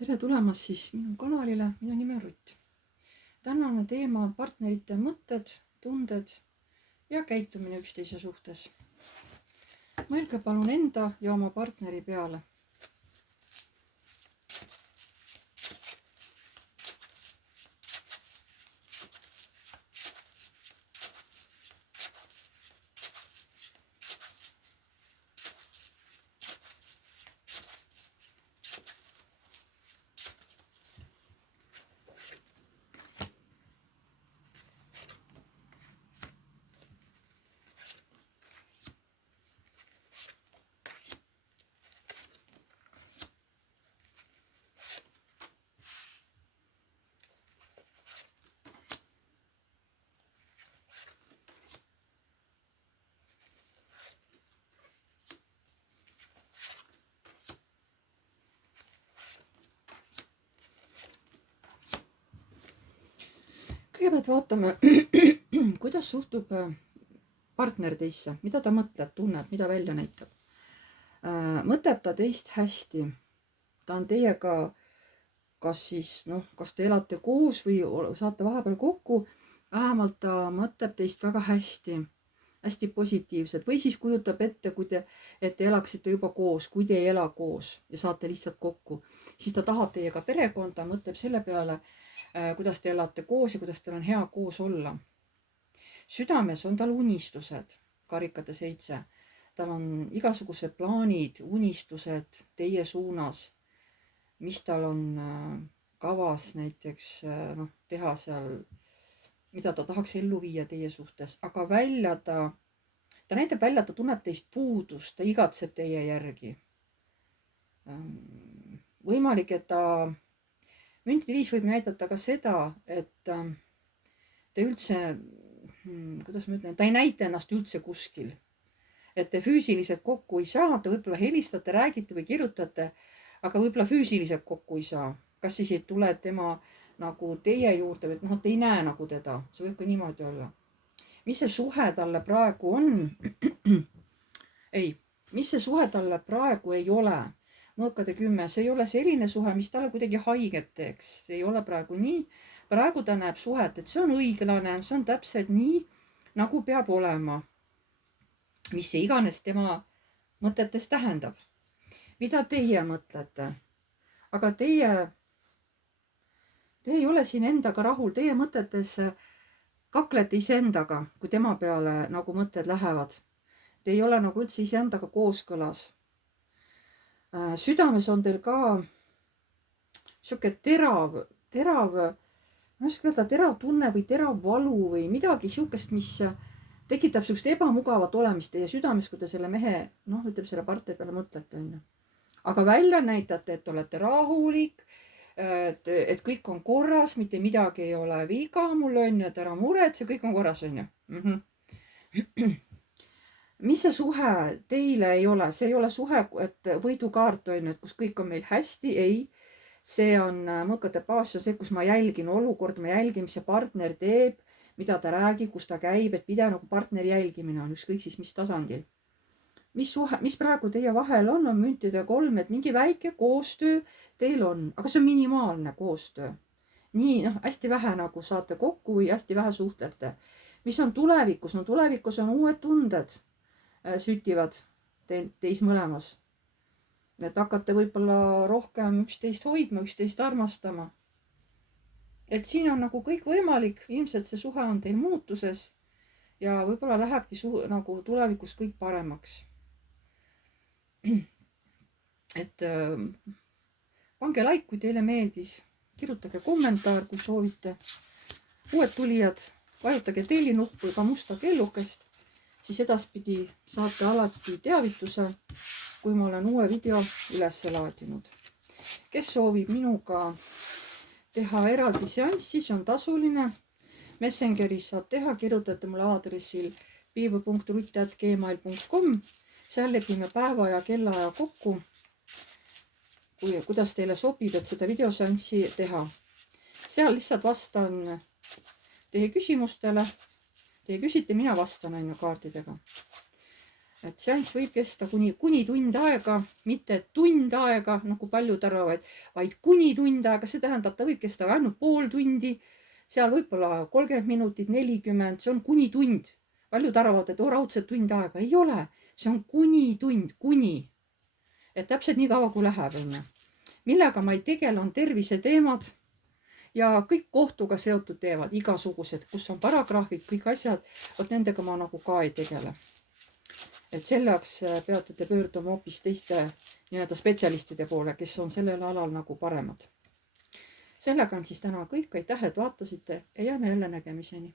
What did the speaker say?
Tere tulemast siis minu kanalile, minu nimi on Rutt. Tänane teema on partnerite mõtted, tunded ja käitumine üksteise suhtes. Mõelge palun enda ja oma partneri peale. Kõigepealt vaatame, kuidas suhtub partner teisse, mida ta mõtleb, tunneb, mida välja näitab. Mõtleb ta teist hästi. Ta on teiega, kas te elate koos või saate vahepeal kokku, vähemalt ta mõtleb teist väga hästi, hästi positiivselt. Või siis kujutab ette, et te elaksite juba koos, kui te ei ela koos ja saate lihtsalt kokku. Siis ta tahab teiega perekonda, mõtleb selle peale, kuidas te elate koos ja kuidas teil on hea koos olla. Südames on tal unistused, karikate 7. Tal on igasugused plaanid, unistused teie suunas, mis tal on kavas näiteks teha seal, mida ta tahaks ellu viia teie suhtes, aga ta näitab välja, et ta tunneb teist puudust, ta igatseb teie järgi. Võimalik, et müntide 5 võib näidata ka seda, et te üldse, kuidas ma ütlen, ta ei näita ennast üldse kuskil. Et te füüsiliselt kokku ei saa, te võib-olla helistate, räägite või kirjutate, aga võib-olla füüsiliselt kokku ei saa. Kas siis ei tule tema nagu teie juurde, et te ei näe nagu teda. See võib ka niimoodi olla. Mis see suhe talle praegu on? Mis see suhe talle praegu ei ole? Mõõkade 10, see ei ole selline suhe, mis talle kuidagi haiget teeks. See ei ole praegu nii. Praegu ta näeb suhet, et see on õiglane, see on täpselt nii, nagu peab olema. Mis see iganes tema mõtetes tähendab. Mida teie mõtlete? Aga teie ei ole siin endaga rahul. Teie mõtetes kaklete iseendaga, kui tema peale nagu mõtted lähevad. Te ei ole nagu üldse iseendaga kooskõlas. Südames on teil ka siuke terav, ma ei oska öelda, terav tunne või terav valu või midagi siukest, mis tekitab siukest ebamugavat olemist teie südames, kui te selle mehe, selle partneri peale mõtlete. Aga välja näitate, et olete rahulik, et kõik on korras, mitte midagi ei ole viga mul on, et ära muretse, kõik on korras on ju. Mis see suhe teile ei ole? See ei ole suhe, et võidukaart on, et kus kõik on meil hästi. Ei, see on mõõkade baas, see on see, kus ma jälgin olukorda, ma jälgin, mis see partner teeb, mida ta räägib, kus ta käib, et pidev nagu partneri jälgimine on ükskõik siis mis tasandil. Mis praegu teie vahel on müntide 3, et mingi väike koostöö teil on, aga see on minimaalne koostöö. Nii, hästi vähe nagu saate kokku või hästi vähe suhtlete. Mis on tulevikus? Tulevikus on uued tunded sütivad teis mõlemas. Et hakkate võib-olla rohkem üksteist hoidma, üksteist armastama. Et siin on nagu kõik võimalik, ilmselt see suhe on teil muutuses ja võib-olla lähebki nagu tulevikus kõik paremaks. Et pange like, kui teile meeldis, kirjutage kommentaar, kui soovite. Uued tulijad, vajutage tellinuppu juba musta kellukest. Siis edaspidi saate alati teavituse, kui ma olen uue video üles laadinud. Kes soovib minuga teha eraldi seanssi, see on tasuline. Messengeris saab teha, kirjutate mulle aadressil piiv.rutt@gmail.com. Seal lepime päeva ja kellaaja kokku, kuidas teile sobib, et seda videoseanssi teha. Seal lihtsalt vastan teie küsimustele. Teie küsite, mina vastan kaartidega. et seanss võib kesta kuni tund aega, mitte tund aega, nagu paljud arvavad, vaid kuni tund aega. See tähendab, ta võib kesta ainult pool tundi, seal võib-olla 30 minutit, 40, see on kuni tund. Paljud arvavad, et raudselt tund aega. Ei ole, see on kuni tund, kuni. Et täpselt nii kaua, kui läheb, onju. Millega ma ei tegele, on terviseteemad ja kõik kohtuga seotud teevad, igasugused, kus on paragrahvid, kõik asjad, vot nendega ma nagu ka ei tegele. Et selleks peate te pöörduma hoopis teiste nii-öelda spetsialistide poole, kes on sellel alal nagu paremad. Sellega on siis täna kõik. Aitäh, et vaatasite ja jääme jälle nägemiseni.